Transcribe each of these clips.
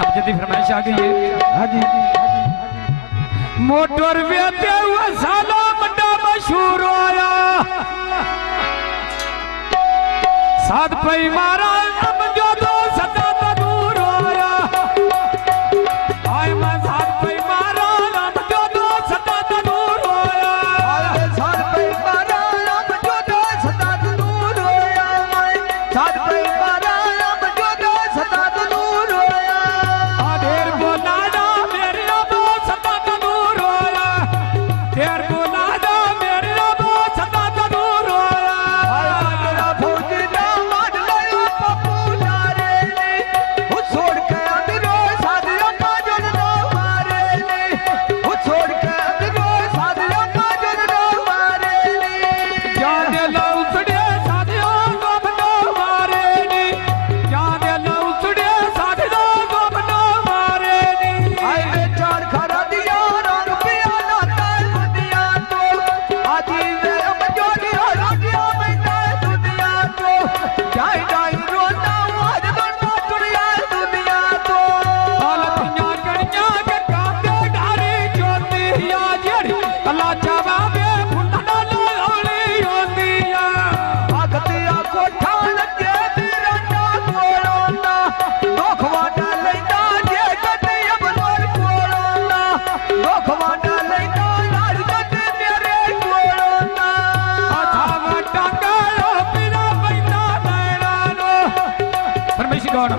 अब जल्दी फरमाइश आ गई है। हाँ जी। मोटर वेते हुआ साला बड़ा मशहूर होया साध पई मारा अब जो दो सदा दूर होया आए मैं साध पई मारा अब जो दो सदा दूर होया आए साध पई मारा अब जो दो सदा दूर होया साध पई मारा अब जो दो सदा दूर होया ढेर बोलाना मेरे अब सदा दूर होया ढेर बोलाना मेरे अब सदा दूर होया आए तेरा फौजी ना मान ले पप्पू नारे ने वो छोड़ के अंदरो सादिया माजन ना मारे ने वो छोड़ के अंदरो सादिया माजन ना मारे ने जाने लौसड़े साधिया को बनो मारे नी जाने लौसड़े साधिया को बनो मारे नी आए वे चार खरा दिया रंग पिया ना ताल दुनिया तो आजी वे अब जोड़ी हो राजिया में ताल दुनिया तो जाई जाई रोना आज दोनों दुनिया दुनिया तो हालतियां कड़ियां के कांदे डारी जोतिया जेड़ी अल्लाह चावा वे फुल्ला लौली होतिया आखतिया कोठा लगे तेरा ना कोरोना दोखवाटा लेना जे कते अब लोर कोरोना दोखवाटा लेना यार कते मेरे कोरोना आधावा टांगलो पिरा बैठा देना नो परमेश्वर गौड़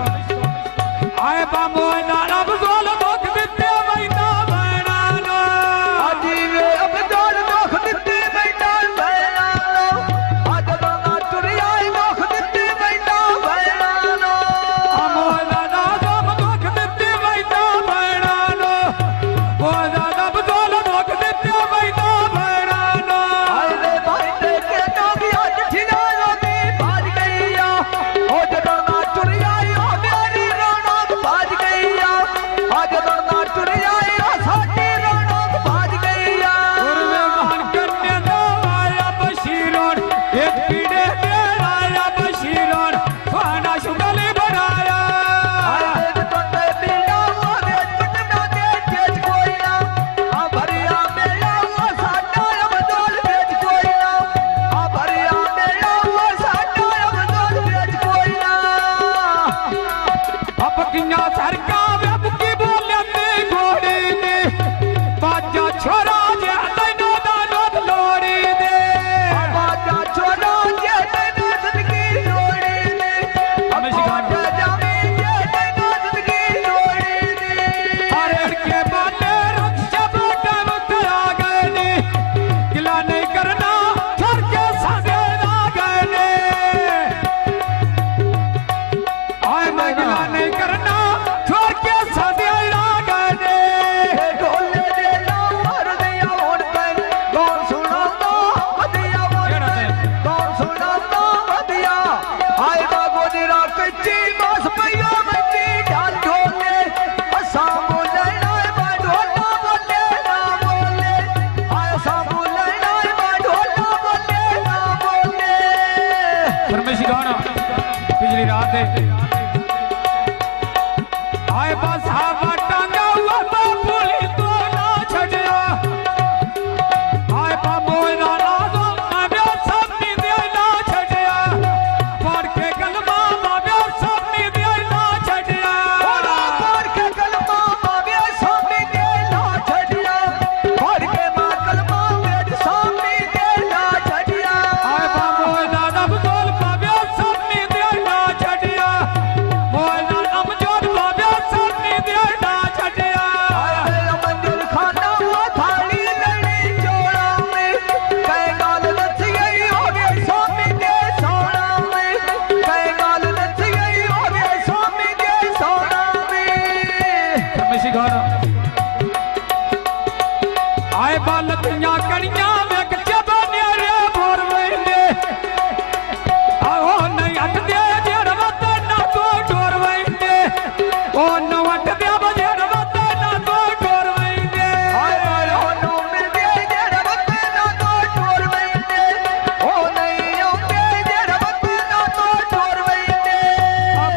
आए बामो नारा बजोल दोख दिते बैठा देना नो आजी वे अब जोड़ दोख दित्ती बैठा भैया लो आज दोना टुरिया दोख दित्ती बैठा भैया लो बामो नारा दोम दोख दिते बैठा देना नो ओ दादा बजोल दोख दिते बैठा देना नो आए वे भाई देखे तो भी आज ठिना रोती भाज गईया ओ दोना टुरिया ओ मेरी रौनक भाज गईया आज दोना टुरिया ओ साडी रौनक भाज गईया उर्वे मान करने दो आया बशीरोन एक पीड़े दे आया बशीरोन खाना शुगली बनाया आए वे टोटे पीला ओ वेच पटना दे तेज कोई ना आ भरिया मेला ओ साडा अब दोल बेच कोई ना आ भरिया मेला ओ साडा अब दोल बेच कोई ना अब किया सरका अब की बोले ते घोड़ी ने बाजा छोरा जे तैनो दानत लोड़ी दे बाजा छोड़ो ये तैनो जिंदगी जोड़ी ने बाजा जावे ये तैनो जिंदगी जोड़ी ने अरे के बाले रक्षा बाटा उतरा गए ने गिला नहीं करना घर के सागे आ गए ने आए मैं गिला नहीं करना घर के सागे आ गए ने ढोले दे नाम भर दिया होड़ पे कौन सुनाता वदिया कौन सुनाता वदिया आए बागो निरा कच्ची बस पइया मची ढाल ढोले असा बोले ना बा ढोला बोले ना बोले आए सा बोले ना बा ढोला बोले ना बोले परमेश्वर गाना पिछली रात है आए बस हवा टांगा हुआ तो पुली तो ना छड़िया आए बाबो ना दो बाबे सामने दे ना छड़िया पढ़ के कलमा बाबे सामने दे ना छड़िया ओरा पढ़ के कलमा बाबे सामने दे ना छड़िया पढ़ के मां कलमा मेरे सामने दे ना छड़िया आए बाबो ना नब दोल बाबे सामने दे ना छड़िया मोय ना नब जोड़ बाबे सामने दे ना छड़िया आए मंदिर खाना वो थाली लड़ी चोड़ा में कई गाल नच गई हो गए स्वामी के सोना में कई गाल नच गई हो गए स्वामी के सोना में परमेश्वर गाना आए बालतियां कड़ियां में कच्चे बने रे बोर वेंदे आओ नहीं हट दे जेड़ वत ना को डोर वेंदे ओ न वट दे बजेड़ वत ना को डोर वेंदे आए होनो मिल दे जेड़ वत ना तो टोर वैंदे ओ नहीं आउंदे जेड़ वत ना तो टोर वैंदे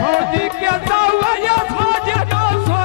भौजी के सावया साजे नो सो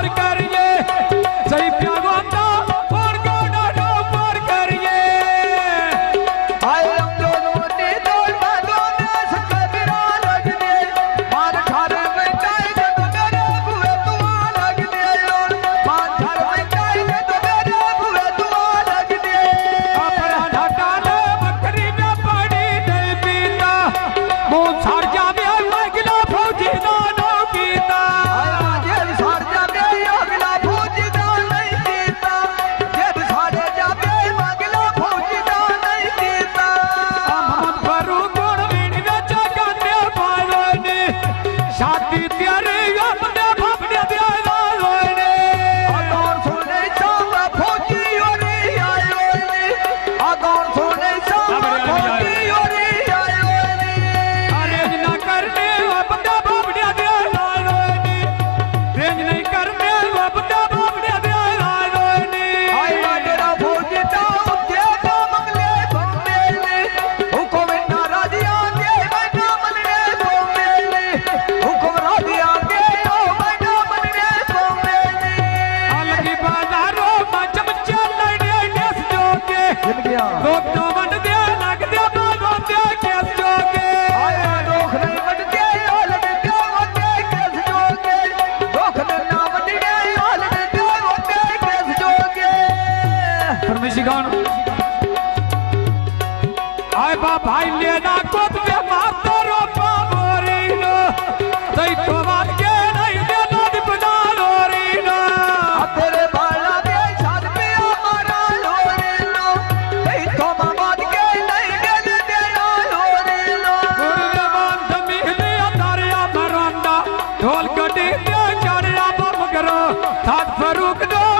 थात फरूक दो